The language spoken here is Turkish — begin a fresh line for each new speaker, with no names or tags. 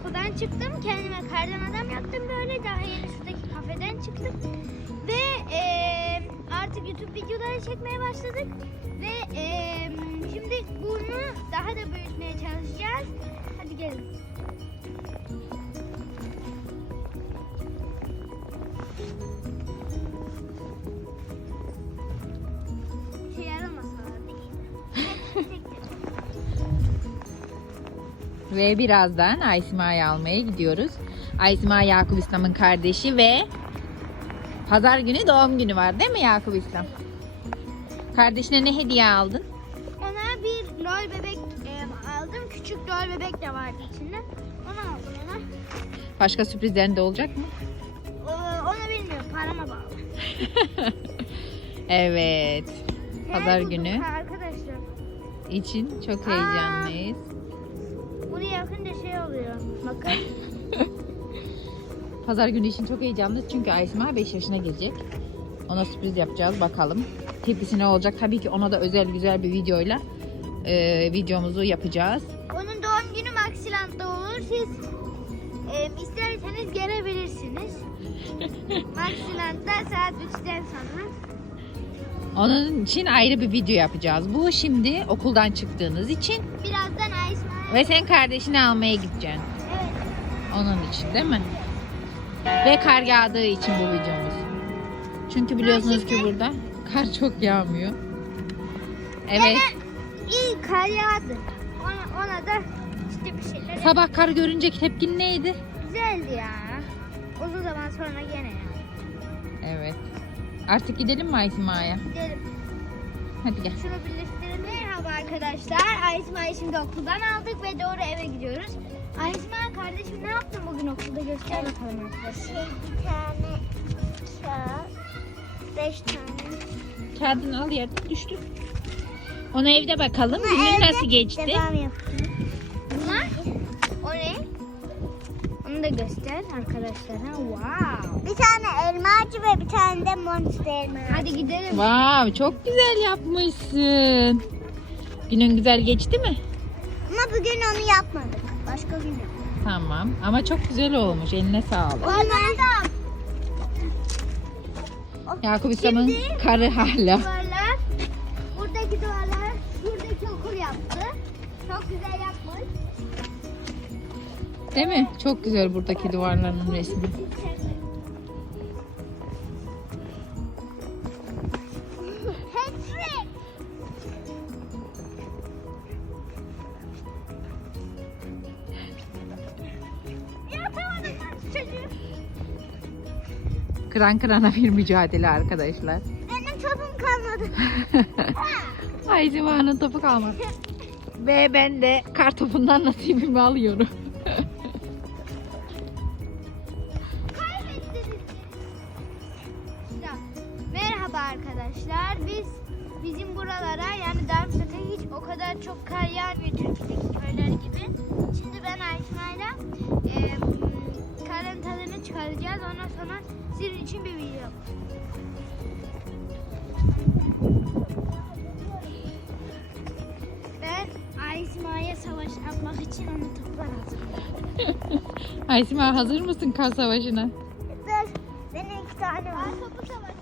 okuldan çıktım. Kendime kardan adam yaptım böyle. Daha yeni şuradaki kafeden çıktım. Ve eee, artık YouTube videoları çekmeye başladık. Ve eee, şimdi bunu daha da büyütmeye çalışacağız. Hadi gelin.
Ve birazdan Aysima'yı almaya gidiyoruz. Aysima Yakup İslam'ın kardeşi ve pazar günü doğum günü var değil mi Yakup İslam? Kardeşine ne hediye aldın?
Ona bir lol bebek e, aldım. Küçük lol bebek de vardı içinde. Onu aldım ona.
Başka sürprizlerin de olacak mı?
Onu bilmiyorum. Parama bağlı.
Evet. Pazar günü
Arkadaşlar.
için çok heyecanlıyız.
Bunu yakınca şey oluyor. Bakın.
Pazar günü için çok heyecanlıyız çünkü Aysima 5 yaşına gelecek. Ona sürpriz yapacağız bakalım. Tepkisi ne olacak? Tabii ki ona da özel güzel bir videoyla e, videomuzu yapacağız.
Onun doğum günü Maxiland'da olur. Siz e, isterseniz gelebilirsiniz. Maxiland'da saat 3'ten sonra.
Onun için ayrı bir video yapacağız. Bu şimdi okuldan çıktığınız için
Birazdan Aysma.
Ve sen kardeşini almaya gideceksin.
Evet.
Onun için değil mi? Ve kar yağdığı için bu videomuz. Çünkü biliyorsunuz ki burada kar çok yağmıyor. Evet.
İyi kar yağdı. Ona, ona da işte bir şeyler
Sabah kar görünce tepkin neydi?
güzeldi ya. Uzun zaman sonra gene ya.
Evet. Artık gidelim mi Aysima'ya?
Gidelim.
Hadi gel.
Şunu birleştirelim. Merhaba arkadaşlar. Aysma'yı şimdi okuldan aldık ve doğru eve gidiyoruz. Aysma kardeşim ne yaptın bugün okulda göster bakalım arkadaşlar.
Şey bir tane kağıt, beş tane.
Kağıdını al yerden düştü. Ona evde bakalım. Günün nasıl geçti?
Devam yapayım. Bunlar o ne? Onu da göster arkadaşlar. Ha, wow.
Bir tane elma ağacı ve bir tane de monster elma ağacı.
Hadi gidelim.
Wow, çok güzel yapmışsın. Günün güzel geçti mi?
Ama bugün onu yapmadık. Başka gün yaptık.
Tamam. Ama çok güzel olmuş. Eline sağlık.
Onları da
Yakup İslam'ın karı hala.
Duvarlar, buradaki duvarlar, şuradaki okul yaptı. Çok güzel yapmış.
Değil mi? Çok güzel buradaki duvarların resmi. Kıran kırana bir mücadele arkadaşlar.
Benim topum kalmadı.
Aysima'nın topu kalmadı. Ve ben de kar topundan nasibimi alıyorum.
Merhaba arkadaşlar. Biz bizim buralara yani Darmstadt'a hiç o kadar çok kar yağmıyor Türkiye'deki köyler gibi. Şimdi ben Ayşma'yla geleceğiz. Ondan sonra sizin için bir video Ben Aysima'ya savaş atmak için onu toplar hazırlıyorum.
Aysima hazır mısın kan savaşına? Dur. Benim iki tane var. Ben topu savaşı.